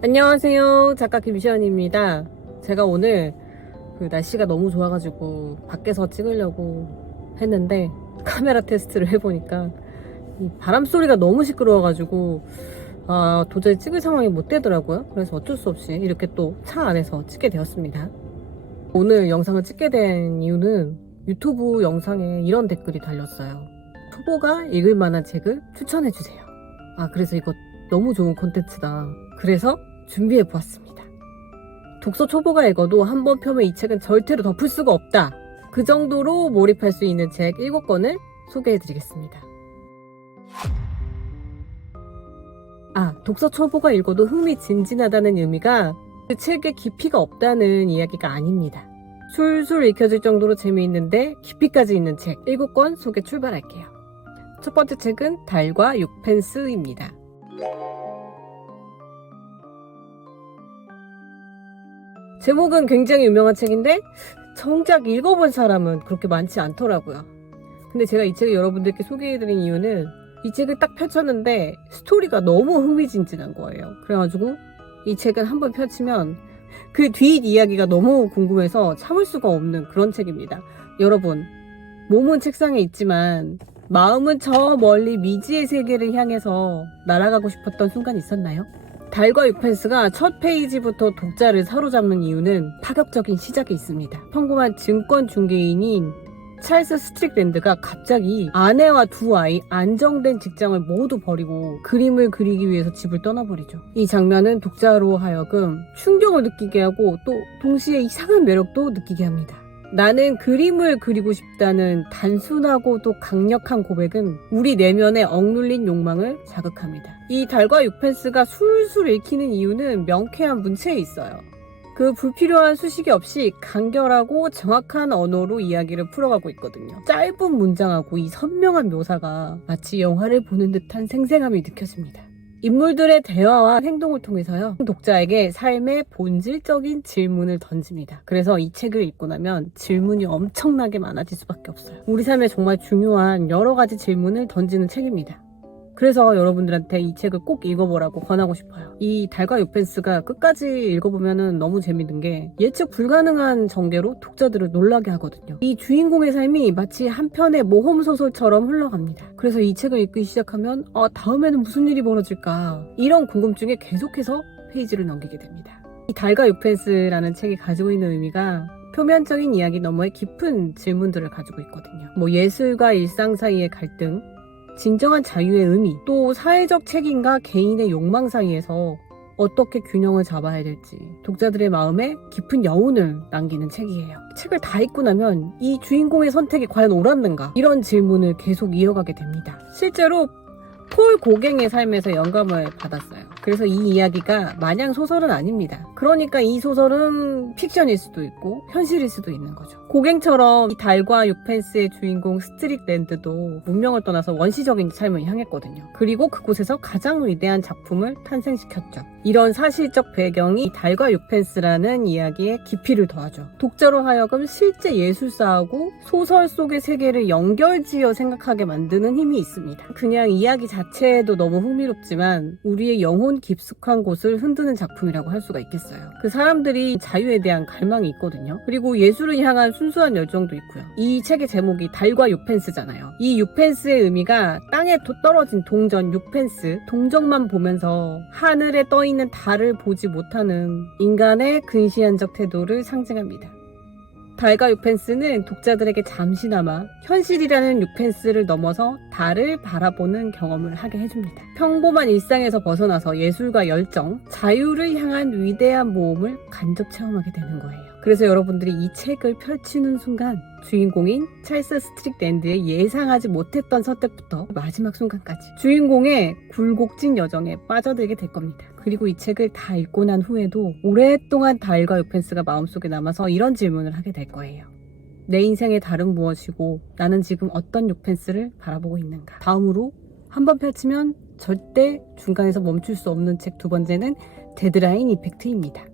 안녕하세요, 작가 김시연입니다. 제가 오늘 날씨가 너무 좋아가지고 밖에서 찍으려고 했는데 카메라 테스트를 해보니까 이 바람 소리가 너무 시끄러워가지고 도저히 찍을 상황이 못 되더라고요. 그래서 어쩔 수 없이 이렇게 또 차 안에서 찍게 되었습니다. 오늘 영상을 찍게 된 이유는 유튜브 영상에 이런 댓글이 달렸어요. 초보가 읽을 만한 책을 추천해주세요. 그래서 이거 너무 좋은 콘텐츠다. 그래서 준비해보았습니다. 독서 초보가 읽어도 한 번 펴면 이 책은 절대로 덮을 수가 없다. 그 정도로 몰입할 수 있는 책 7권을 소개해드리겠습니다. 독서 초보가 읽어도 흥미진진하다는 의미가 그 책에 깊이가 없다는 이야기가 아닙니다. 술술 읽혀질 정도로 재미있는데 깊이까지 있는 책 7권 소개 출발할게요. 첫 번째 책은 달과 6펜스입니다. 제목은 굉장히 유명한 책인데 정작 읽어본 사람은 그렇게 많지 않더라고요. 근데 제가 이 책을 여러분들께 소개해드린 이유는 이 책을 딱 펼쳤는데 스토리가 너무 흥미진진한 거예요. 그래가지고 이 책은 한번 펼치면 그 뒷이야기가 너무 궁금해서 참을 수가 없는 그런 책입니다. 여러분, 몸은 책상에 있지만 마음은 저 멀리 미지의 세계를 향해서 날아가고 싶었던 순간 있었나요? 달과 6펜스가 첫 페이지부터 독자를 사로잡는 이유는 파격적인 시작이 있습니다. 평범한 증권 중개인인 찰스 스트릭랜드가 갑자기 아내와 두 아이, 안정된 직장을 모두 버리고 그림을 그리기 위해서 집을 떠나버리죠. 이 장면은 독자로 하여금 충격을 느끼게 하고 또 동시에 이상한 매력도 느끼게 합니다. 나는 그림을 그리고 싶다는 단순하고도 강력한 고백은 우리 내면의 억눌린 욕망을 자극합니다. 이 달과 6펜스가 술술 읽히는 이유는 명쾌한 문체에 있어요. 그 불필요한 수식이 없이 간결하고 정확한 언어로 이야기를 풀어가고 있거든요. 짧은 문장하고 이 선명한 묘사가 마치 영화를 보는 듯한 생생함이 느껴집니다. 인물들의 대화와 행동을 통해서요, 독자에게 삶의 본질적인 질문을 던집니다. 그래서 이 책을 읽고 나면 질문이 엄청나게 많아질 수밖에 없어요. 우리 삶에 정말 중요한 여러 가지 질문을 던지는 책입니다. 그래서 여러분들한테 이 책을 꼭 읽어보라고 권하고 싶어요. 이 달과 6펜스가 끝까지 읽어보면 너무 재밌는 게 예측 불가능한 전개로 독자들을 놀라게 하거든요. 이 주인공의 삶이 마치 한 편의 모험소설처럼 흘러갑니다. 그래서 이 책을 읽기 시작하면 다음에는 무슨 일이 벌어질까, 이런 궁금증에 계속해서 페이지를 넘기게 됩니다. 이 달과 6펜스라는 책이 가지고 있는 의미가 표면적인 이야기 너머의 깊은 질문들을 가지고 있거든요. 예술과 일상 사이의 갈등, 진정한 자유의 의미, 또 사회적 책임과 개인의 욕망 사이에서 어떻게 균형을 잡아야 될지 독자들의 마음에 깊은 여운을 남기는 책이에요. 책을 다 읽고 나면 이 주인공의 선택이 과연 옳았는가, 이런 질문을 계속 이어가게 됩니다. 실제로 폴 고갱의 삶에서 영감을 받았어요. 그래서 이 이야기가 마냥 소설은 아닙니다. 그러니까 이 소설은 픽션일 수도 있고 현실일 수도 있는 거죠. 고갱처럼 이 달과 6펜스의 주인공 스트릭랜드도 문명을 떠나서 원시적인 삶을 향했거든요. 그리고 그곳에서 가장 위대한 작품을 탄생시켰죠. 이런 사실적 배경이 이 달과 6펜스라는 이야기에 깊이를 더하죠. 독자로 하여금 실제 예술사하고 소설 속의 세계를 연결지어 생각하게 만드는 힘이 있습니다. 그냥 이야기 자체도 너무 흥미롭지만 우리의 영혼 깊숙한 곳을 흔드는 작품이라고 할 수가 있겠어요. 그 사람들이 자유에 대한 갈망이 있거든요. 그리고 예술을 향한 순수한 열정도 있고요. 이 책의 제목이 달과 6펜스잖아요. 이 6펜스의 의미가 땅에 떨어진 동전 6펜스, 동정만 보면서 하늘에 떠있는 달을 보지 못하는 인간의 근시안적 태도를 상징합니다. 달과 6펜스는 독자들에게 잠시나마 현실이라는 6펜스를 넘어서 달을 바라보는 경험을 하게 해줍니다. 평범한 일상에서 벗어나서 예술과 열정, 자유를 향한 위대한 모험을 간접 체험하게 되는 거예요. 그래서 여러분들이 이 책을 펼치는 순간 주인공인 찰스 스트릭랜드의 예상하지 못했던 선택부터 마지막 순간까지 주인공의 굴곡진 여정에 빠져들게 될 겁니다. 그리고 이 책을 다 읽고 난 후에도 오랫동안 달과 6펜스가 마음속에 남아서 이런 질문을 하게 될 거예요. 내 인생의 달은 무엇이고 나는 지금 어떤 6펜스를 바라보고 있는가. 다음으로 한번 펼치면 절대 중간에서 멈출 수 없는 책 두 번째는 데드라인 이펙트입니다.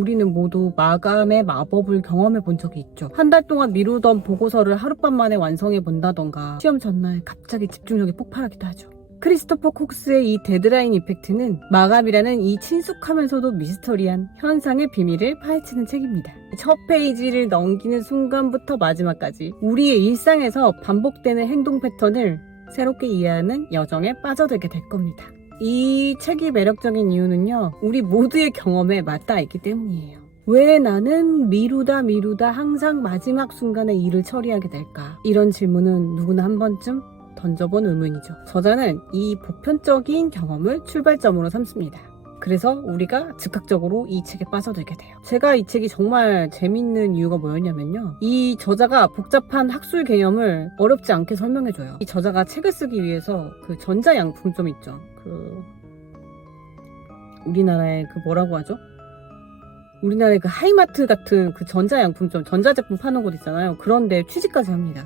우리는 모두 마감의 마법을 경험해 본 적이 있죠. 한 달 동안 미루던 보고서를 하룻밤 만에 완성해 본다던가 시험 전날 갑자기 집중력이 폭발하기도 하죠. 크리스토퍼 콕스의 이 데드라인 이펙트는 마감이라는 이 친숙하면서도 미스터리한 현상의 비밀을 파헤치는 책입니다. 첫 페이지를 넘기는 순간부터 마지막까지 우리의 일상에서 반복되는 행동 패턴을 새롭게 이해하는 여정에 빠져들게 될 겁니다. 이 책이 매력적인 이유는요, 우리 모두의 경험에 맞닿아 있기 때문이에요. 왜 나는 미루다 항상 마지막 순간에 일을 처리하게 될까? 이런 질문은 누구나 한 번쯤 던져본 의문이죠. 저자는 이 보편적인 경험을 출발점으로 삼습니다. 그래서 우리가 즉각적으로 이 책에 빠져들게 돼요. 제가 이 책이 정말 재밌는 이유가 뭐였냐면요, 이 저자가 복잡한 학술 개념을 어렵지 않게 설명해줘요. 이 저자가 책을 쓰기 위해서 그 전자양품점 있죠. 우리나라의 뭐라고 하죠? 우리나라의 그 하이마트 같은 그 전자양품점, 전자제품 파는 곳 있잖아요. 그런데 취직까지 합니다.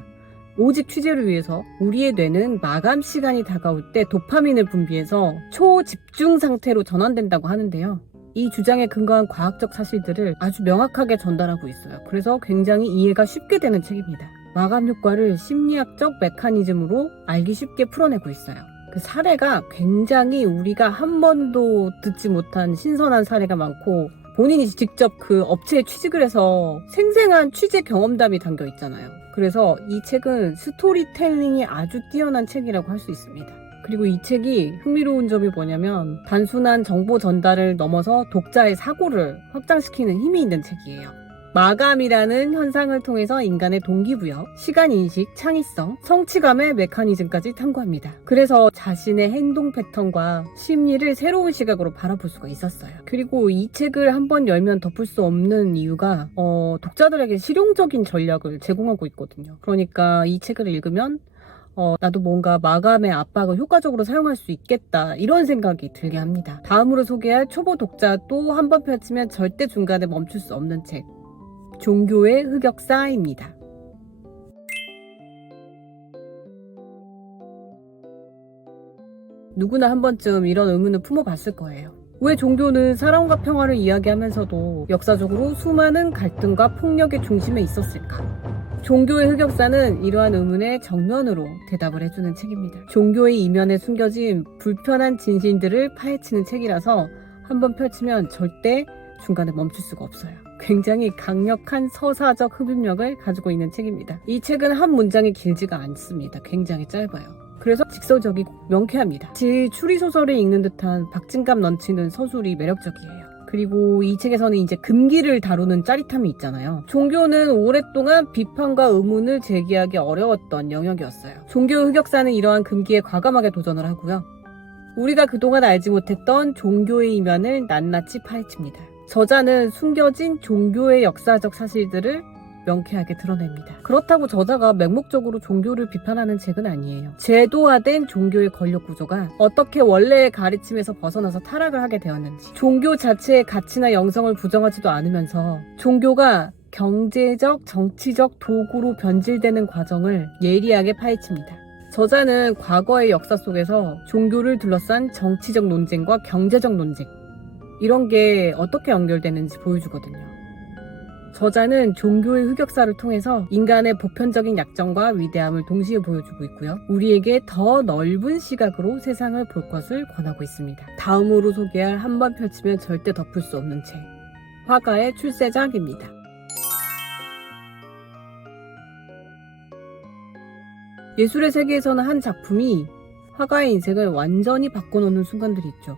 오직 취재를 위해서 우리의 뇌는 마감 시간이 다가올 때 도파민을 분비해서 초집중 상태로 전환된다고 하는데요. 이 주장에 근거한 과학적 사실들을 아주 명확하게 전달하고 있어요. 그래서 굉장히 이해가 쉽게 되는 책입니다. 마감 효과를 심리학적 메커니즘으로 알기 쉽게 풀어내고 있어요. 그 사례가 굉장히 우리가 한 번도 듣지 못한 신선한 사례가 많고, 본인이 직접 그 업체에 취직을 해서 생생한 취재 경험담이 담겨 있잖아요. 그래서 이 책은 스토리텔링이 아주 뛰어난 책이라고 할 수 있습니다. 그리고 이 책이 흥미로운 점이 뭐냐면 단순한 정보 전달을 넘어서 독자의 사고를 확장시키는 힘이 있는 책이에요. 마감이라는 현상을 통해서 인간의 동기부여, 시간인식, 창의성, 성취감의 메커니즘까지 탐구합니다. 그래서 자신의 행동 패턴과 심리를 새로운 시각으로 바라볼 수가 있었어요. 그리고 이 책을 한번 열면 덮을 수 없는 이유가 독자들에게 실용적인 전략을 제공하고 있거든요. 그러니까 이 책을 읽으면 나도 뭔가 마감의 압박을 효과적으로 사용할 수 있겠다, 이런 생각이 들게 합니다. 다음으로 소개할 초보 독자도 한번 펼치면 절대 중간에 멈출 수 없는 책, 종교의 흑역사입니다. 누구나 한 번쯤 이런 의문을 품어봤을 거예요. 왜 종교는 사랑과 평화를 이야기하면서도 역사적으로 수많은 갈등과 폭력의 중심에 있었을까? 종교의 흑역사는 이러한 의문의 정면으로 대답을 해주는 책입니다. 종교의 이면에 숨겨진 불편한 진실들을 파헤치는 책이라서 한번 펼치면 절대 중간에 멈출 수가 없어요. 굉장히 강력한 서사적 흡입력을 가지고 있는 책입니다. 이 책은 한 문장이 길지가 않습니다. 굉장히 짧아요. 그래서 직설적이고 명쾌합니다. 마치 추리소설을 읽는 듯한 박진감 넘치는 서술이 매력적이에요. 그리고 이 책에서는 이제 금기를 다루는 짜릿함이 있잖아요. 종교는 오랫동안 비판과 의문을 제기하기 어려웠던 영역이었어요. 종교의 흑역사는 이러한 금기에 과감하게 도전을 하고요. 우리가 그동안 알지 못했던 종교의 이면을 낱낱이 파헤칩니다. 저자는 숨겨진 종교의 역사적 사실들을 명쾌하게 드러냅니다. 그렇다고 저자가 맹목적으로 종교를 비판하는 책은 아니에요. 제도화된 종교의 권력 구조가 어떻게 원래의 가르침에서 벗어나서 타락을 하게 되었는지, 종교 자체의 가치나 영성을 부정하지도 않으면서 종교가 경제적, 정치적 도구로 변질되는 과정을 예리하게 파헤칩니다. 저자는 과거의 역사 속에서 종교를 둘러싼 정치적 논쟁과 경제적 논쟁, 이런 게 어떻게 연결되는지 보여주거든요. 저자는 종교의 흑역사를 통해서 인간의 보편적인 약점과 위대함을 동시에 보여주고 있고요. 우리에게 더 넓은 시각으로 세상을 볼 것을 권하고 있습니다. 다음으로 소개할 한번 펼치면 절대 덮을 수 없는 책, 화가의 출세작입니다. 예술의 세계에서는 한 작품이 화가의 인생을 완전히 바꿔놓는 순간들이 있죠.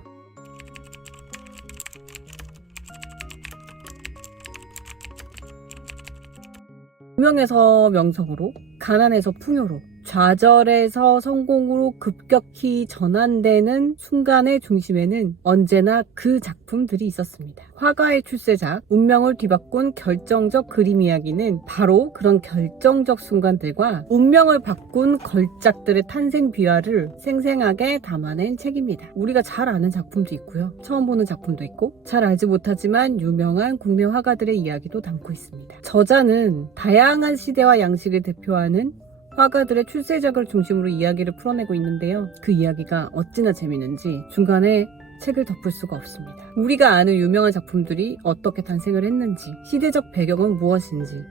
무명에서 명성으로, 가난에서 풍요로, 좌절에서 성공으로 급격히 전환되는 순간의 중심에는 언제나 그 작품들이 있었습니다. 화가의 출세작, 운명을 뒤바꾼 결정적 그림 이야기는 바로 그런 결정적 순간들과 운명을 바꾼 걸작들의 탄생 비화를 생생하게 담아낸 책입니다. 우리가 잘 아는 작품도 있고요, 처음 보는 작품도 있고, 잘 알지 못하지만 유명한 국내 화가들의 이야기도 담고 있습니다. 저자는 다양한 시대와 양식을 대표하는 화가들의 출세작을 중심으로 이야기를 풀어내고 있는데요. 그 이야기가 어찌나 재밌는지 중간에 책을 덮을 수가 없습니다. 우리가 아는 유명한 작품들이 어떻게 탄생을 했는지, 시대적 배경은 무엇인지,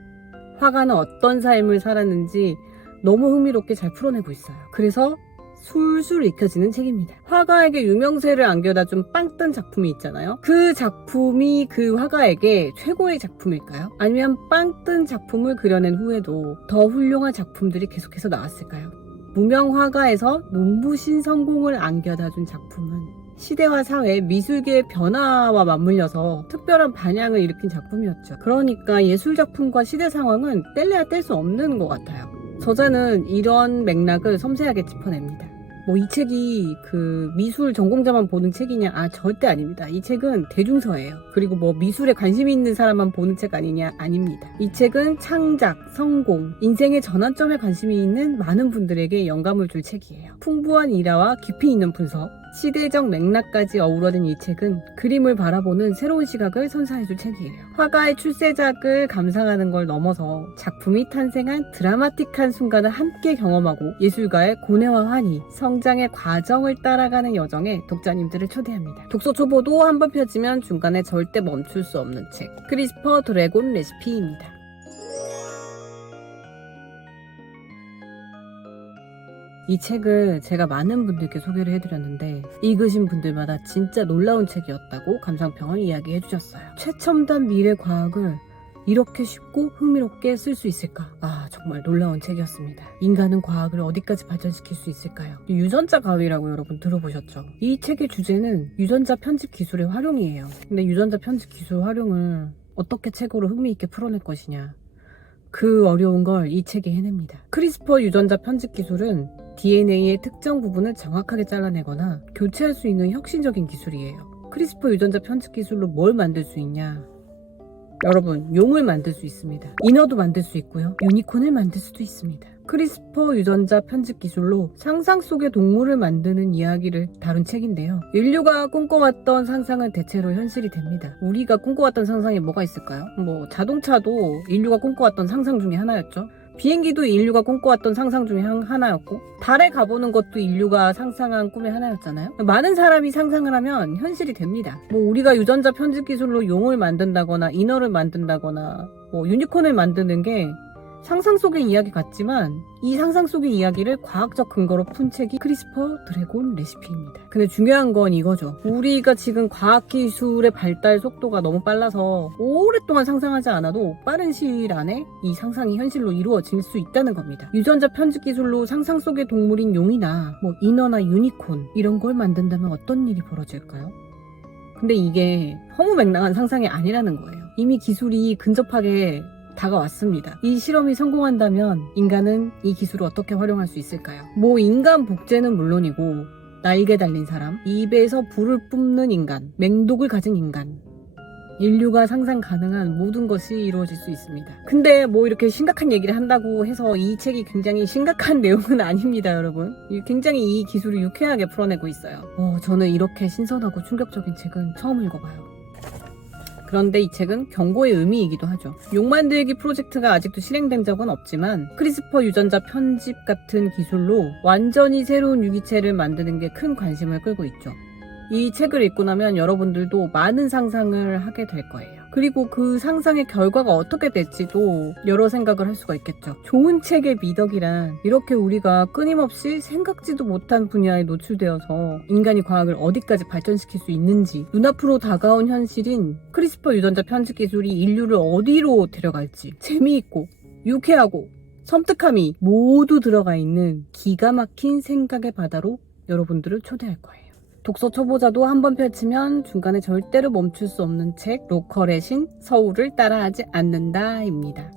화가는 어떤 삶을 살았는지 너무 흥미롭게 잘 풀어내고 있어요. 그래서 술술 읽혀지는 책입니다. 화가에게 유명세를 안겨다 준 빵 뜬 작품이 있잖아요. 그 작품이 그 화가에게 최고의 작품일까요? 아니면 빵 뜬 작품을 그려낸 후에도 더 훌륭한 작품들이 계속해서 나왔을까요? 무명 화가에서 눈부신 성공을 안겨다 준 작품은 시대와 사회, 미술계의 변화와 맞물려서 특별한 반향을 일으킨 작품이었죠. 그러니까 예술작품과 시대 상황은 뗄래야 뗄 수 없는 것 같아요. 저자는 이런 맥락을 섬세하게 짚어냅니다. 뭐 이 책이 그 미술 전공자만 보는 책이냐? 절대 아닙니다. 이 책은 대중서예요. 그리고 뭐 미술에 관심 있는 사람만 보는 책 아니냐? 아닙니다. 이 책은 창작, 성공, 인생의 전환점에 관심이 있는 많은 분들에게 영감을 줄 책이에요. 풍부한 일화와 깊이 있는 분석, 시대적 맥락까지 어우러진 이 책은 그림을 바라보는 새로운 시각을 선사해줄 책이에요. 화가의 출세작을 감상하는 걸 넘어서 작품이 탄생한 드라마틱한 순간을 함께 경험하고 예술가의 고뇌와 환희, 성장의 과정을 따라가는 여정에 독자님들을 초대합니다. 독서 초보도 한번 펴지면 중간에 절대 멈출 수 없는 책, 크리스퍼 드래곤 레시피입니다. 이 책을 제가 많은 분들께 소개를 해드렸는데 읽으신 분들마다 진짜 놀라운 책이었다고 감상평을 이야기해 주셨어요. 최첨단 미래 과학을 이렇게 쉽고 흥미롭게 쓸 수 있을까? 정말 놀라운 책이었습니다. 인간은 과학을 어디까지 발전시킬 수 있을까요? 유전자 가위라고 여러분 들어보셨죠? 이 책의 주제는 유전자 편집 기술의 활용이에요. 근데 유전자 편집 기술 활용을 어떻게 책으로 흥미있게 풀어낼 것이냐, 그 어려운 걸 이 책이 해냅니다. 크리스퍼 유전자 편집 기술은 DNA의 특정 부분을 정확하게 잘라내거나 교체할 수 있는 혁신적인 기술이에요. 크리스퍼 유전자 편집 기술로 뭘 만들 수 있냐? 여러분, 용을 만들 수 있습니다. 인어도 만들 수 있고요. 유니콘을 만들 수도 있습니다. 크리스퍼 유전자 편집 기술로 상상 속의 동물을 만드는 이야기를 다룬 책인데요. 인류가 꿈꿔왔던 상상은 대체로 현실이 됩니다. 우리가 꿈꿔왔던 상상이 뭐가 있을까요? 자동차도 인류가 꿈꿔왔던 상상 중에 하나였죠. 비행기도 인류가 꿈꿔왔던 상상 중에 하나였고, 달에 가보는 것도 인류가 상상한 꿈의 하나였잖아요. 많은 사람이 상상을 하면 현실이 됩니다. 우리가 유전자 편집 기술로 용을 만든다거나 인어를 만든다거나 유니콘을 만드는 게 상상 속의 이야기 같지만 이 상상 속의 이야기를 과학적 근거로 푼 책이 크리스퍼 드래곤 레시피입니다. 근데 중요한 건 이거죠. 우리가 지금 과학기술의 발달 속도가 너무 빨라서 오랫동안 상상하지 않아도 빠른 시일 안에 이 상상이 현실로 이루어질 수 있다는 겁니다. 유전자 편집 기술로 상상 속의 동물인 용이나 인어나 유니콘 이런 걸 만든다면 어떤 일이 벌어질까요? 근데 이게 허무맹랑한 상상이 아니라는 거예요. 이미 기술이 근접하게 다가왔습니다. 이 실험이 성공한다면 인간은 이 기술을 어떻게 활용할 수 있을까요? 인간 복제는 물론이고 날개 달린 사람, 입에서 불을 뿜는 인간, 맹독을 가진 인간, 인류가 상상 가능한 모든 것이 이루어질 수 있습니다. 근데 이렇게 심각한 얘기를 한다고 해서 이 책이 굉장히 심각한 내용은 아닙니다, 여러분. 굉장히 이 기술을 유쾌하게 풀어내고 있어요. 저는 이렇게 신선하고 충격적인 책은 처음 읽어봐요. 그런데 이 책은 경고의 의미이기도 하죠. 용 만들기 프로젝트가 아직도 실행된 적은 없지만 크리스퍼 유전자 편집 같은 기술로 완전히 새로운 유기체를 만드는 게 큰 관심을 끌고 있죠. 이 책을 읽고 나면 여러분들도 많은 상상을 하게 될 거예요. 그리고 그 상상의 결과가 어떻게 될지도 여러 생각을 할 수가 있겠죠. 좋은 책의 미덕이란 이렇게 우리가 끊임없이 생각지도 못한 분야에 노출되어서 인간이 과학을 어디까지 발전시킬 수 있는지, 눈앞으로 다가온 현실인 크리스퍼 유전자 편집 기술이 인류를 어디로 데려갈지 재미있고 유쾌하고 섬뜩함이 모두 들어가 있는 기가 막힌 생각의 바다로 여러분들을 초대할 거예요. 독서 초보자도 한번 펼치면 중간에 절대로 멈출 수 없는 책, 로컬의 신, 서울을 따라하지 않는다입니다.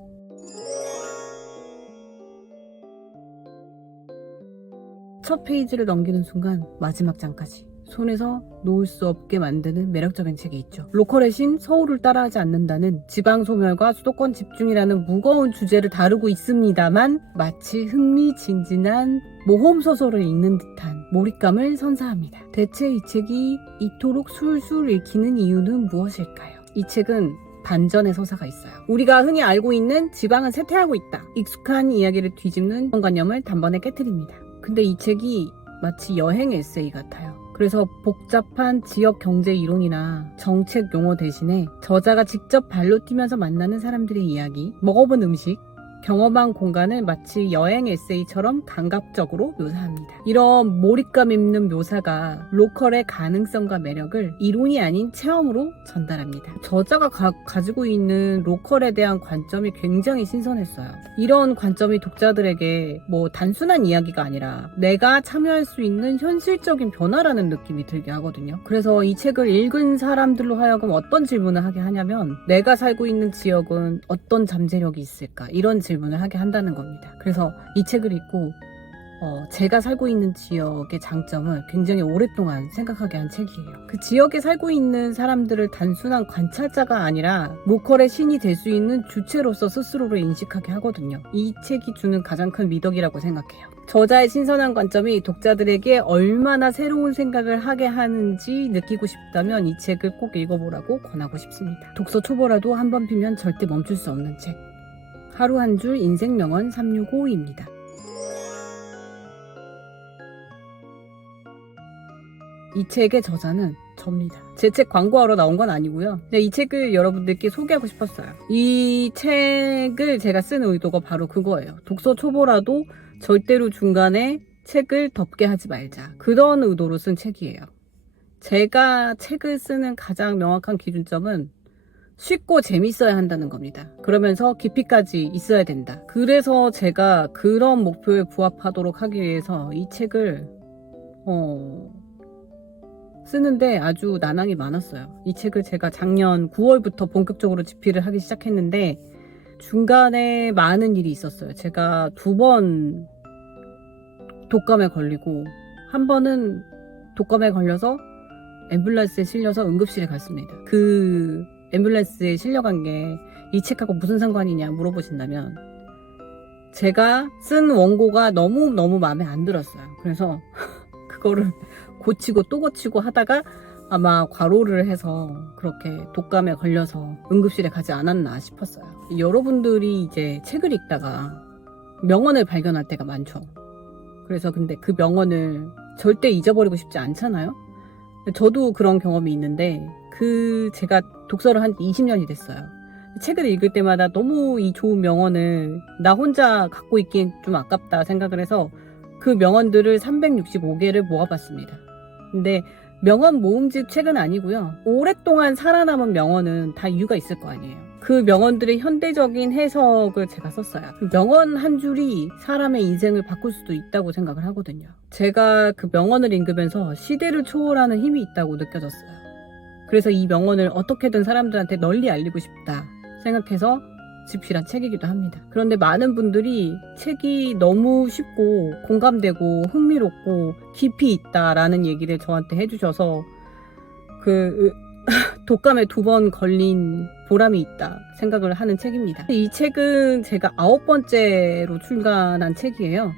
첫 페이지를 넘기는 순간 마지막 장까지 손에서 놓을 수 없게 만드는 매력적인 책이 있죠. 로컬의 신, 서울을 따라하지 않는다는 지방 소멸과 수도권 집중이라는 무거운 주제를 다루고 있습니다만 마치 흥미진진한 모험소설을 읽는 듯한 몰입감을 선사합니다. 대체 이 책이 이토록 술술 읽히는 이유는 무엇일까요? 이 책은 반전의 서사가 있어요. 우리가 흔히 알고 있는 지방은 쇠퇴하고 있다. 익숙한 이야기를 뒤집는 관념을 단번에 깨트립니다. 근데 이 책이 마치 여행 에세이 같아요. 그래서 복잡한 지역 경제 이론이나 정책 용어 대신에 저자가 직접 발로 뛰면서 만나는 사람들의 이야기, 먹어본 음식, 경험한 공간을 마치 여행 에세이처럼 감각적으로 묘사합니다. 이런 몰입감 있는 묘사가 로컬의 가능성과 매력을 이론이 아닌 체험으로 전달합니다. 저자가 가지고 있는 로컬에 대한 관점이 굉장히 신선했어요. 이런 관점이 독자들에게 단순한 이야기가 아니라 내가 참여할 수 있는 현실적인 변화라는 느낌이 들게 하거든요. 그래서 이 책을 읽은 사람들로 하여금 어떤 질문을 하게 하냐면, 내가 살고 있는 지역은 어떤 잠재력이 있을까? 이런 질문을 하게 한다는 겁니다. 그래서 이 책을 읽고 제가 살고 있는 지역의 장점을 굉장히 오랫동안 생각하게 한 책이에요. 그 지역에 살고 있는 사람들을 단순한 관찰자가 아니라 로컬의 신이 될 수 있는 주체로서 스스로를 인식하게 하거든요. 이 책이 주는 가장 큰 미덕이라고 생각해요. 저자의 신선한 관점이 독자들에게 얼마나 새로운 생각을 하게 하는지 느끼고 싶다면 이 책을 꼭 읽어보라고 권하고 싶습니다. 독서 초보라도 한 번 피면 절대 멈출 수 없는 책. 하루 한 줄 인생 명언 365입니다. 이 책의 저자는 접니다. 제 책 광고하러 나온 건 아니고요. 이 책을 여러분들께 소개하고 싶었어요. 이 책을 제가 쓴 의도가 바로 그거예요. 독서 초보라도 절대로 중간에 책을 덮게 하지 말자. 그런 의도로 쓴 책이에요. 제가 책을 쓰는 가장 명확한 기준점은 쉽고 재밌어야 한다는 겁니다. 그러면서 깊이까지 있어야 된다. 그래서 제가 그런 목표에 부합하도록 하기 위해서 이 책을 쓰는데 아주 난항이 많았어요. 이 책을 제가 작년 9월부터 본격적으로 집필을 하기 시작했는데 중간에 많은 일이 있었어요. 제가 2번 독감에 걸리고, 한 번은 독감에 걸려서 앰뷸런스에 실려서 응급실에 갔습니다. 그 앰뷸런스에 실려간 게 이 책하고 무슨 상관이냐 물어보신다면, 제가 쓴 원고가 너무 마음에 안 들었어요. 그래서 그거를 고치고 또 고치고 하다가 아마 과로를 해서 그렇게 독감에 걸려서 응급실에 가지 않았나 싶었어요. 여러분들이 이제 책을 읽다가 명언을 발견할 때가 많죠. 그래서 근데 그 명언을 절대 잊어버리고 싶지 않잖아요. 저도 그런 경험이 있는데 제가 독서를 한 20년이 됐어요. 책을 읽을 때마다 너무 이 좋은 명언을 나 혼자 갖고 있기엔 좀 아깝다 생각을 해서 그 명언들을 365개를 모아봤습니다. 근데 명언 모음집 책은 아니고요. 오랫동안 살아남은 명언은 다 이유가 있을 거 아니에요. 그 명언들의 현대적인 해석을 제가 썼어요. 명언 한 줄이 사람의 인생을 바꿀 수도 있다고 생각을 하거든요. 제가 그 명언을 읽으면서 시대를 초월하는 힘이 있다고 느껴졌어요. 그래서 이 명언을 어떻게든 사람들한테 널리 알리고 싶다 생각해서 집필한 책이기도 합니다. 그런데 많은 분들이 책이 너무 쉽고 공감되고 흥미롭고 깊이 있다라는 얘기를 저한테 해주셔서 독감에 2번 걸린 보람이 있다 생각을 하는 책입니다. 이 책은 제가 9번째로 출간한 책이에요.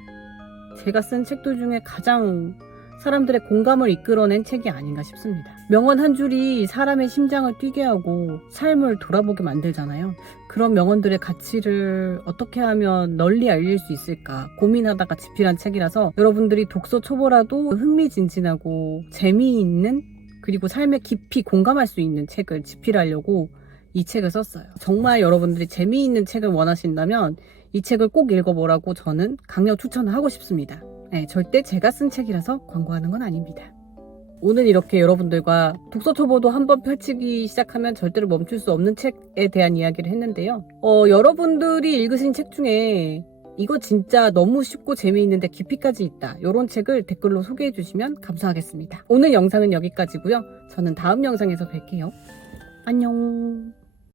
제가 쓴 책들 중에 가장 사람들의 공감을 이끌어낸 책이 아닌가 싶습니다. 명언 한 줄이 사람의 심장을 뛰게 하고 삶을 돌아보게 만들잖아요. 그런 명언들의 가치를 어떻게 하면 널리 알릴 수 있을까 고민하다가 집필한 책이라서 여러분들이 독서 초보라도 흥미진진하고 재미있는, 그리고 삶에 깊이 공감할 수 있는 책을 집필하려고 이 책을 썼어요. 정말 여러분들이 재미있는 책을 원하신다면 이 책을 꼭 읽어보라고 저는 강력 추천을 하고 싶습니다. 네, 절대 제가 쓴 책이라서 광고하는 건 아닙니다. 오늘 이렇게 여러분들과 독서 초보도 한번 펼치기 시작하면 절대로 멈출 수 없는 책에 대한 이야기를 했는데요. 여러분들이 읽으신 책 중에 이거 진짜 너무 쉽고 재미있는데 깊이까지 있다, 이런 책을 댓글로 소개해 주시면 감사하겠습니다. 오늘 영상은 여기까지고요. 저는 다음 영상에서 뵐게요. 안녕.